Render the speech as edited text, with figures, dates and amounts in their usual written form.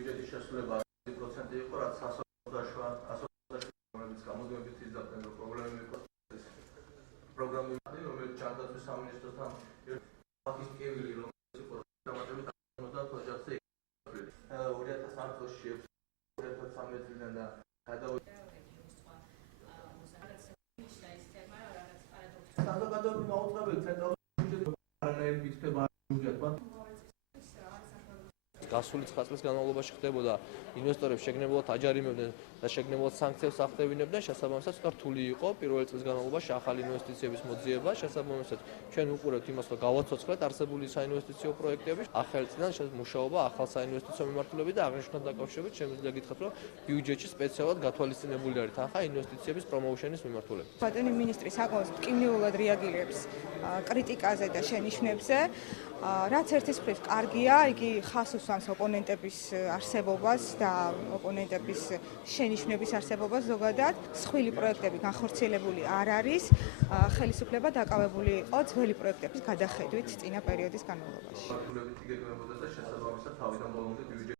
ბიუჯეტის შესრულება 100% იყო, რაც ასოციაციების გამოდმებით იზრდებიან, რომ პრობლემები იყო პროგრამები, რომელიც ჯანდაცვის სამინისტროსთან ახის კევილი, რომელიც იყო დამატებით 90 ოჯახზე 2009 წელს 2013 წლიდან და საზოგადოებრივ მაუწყებელი ცენტრალური ბიუჯეტი არანაირი მითქება ბიუჯეტმა გასული 9 წლის განმავლობაში ხდებოდა ინვესტორებს შეგნებულად აჯარიმებდნენ და შეგნებულად სანქციებს ახდევინებდნენ, შესაბამისად ცოტა რთული იყო პირველი წლის განმავლობაში ახალი ინვესტიციების მოძიება, შესაბამისად ჩვენ უყურებთ იმას, რომ გავაცოცხლეთ არსებული საინვესტიციო პროექტები, ახალი წლიდან მუშაობა ახალ საინვესტიციო მიმართულებით და აღნიშნულთან დაკავშირებით შემიძლია გითხრათ, რომ ბიუჯეტში სპეციალურად გათვალისწინებული არის თანხა ინვესტიციების პრომოუშენის მიმართულებით. ბატონი მინისტრი საკმაოდ ტკივნეულად რეაგირებს კრიტიკაზე და შენიშვნებზე. რაც ერთის მხრივ კარგია, იგი ხაზს უსვამს ოპონენტების არსებობას და ოპონენტების შენიშვნების არსებობას ზოგადად. მსხვილი პროექტები განხორციელებული არ არის, ხელისუფლება დაკავებული იყო ძველი პროექტების გადახედვით წინა პერიოდის განმავლობაში.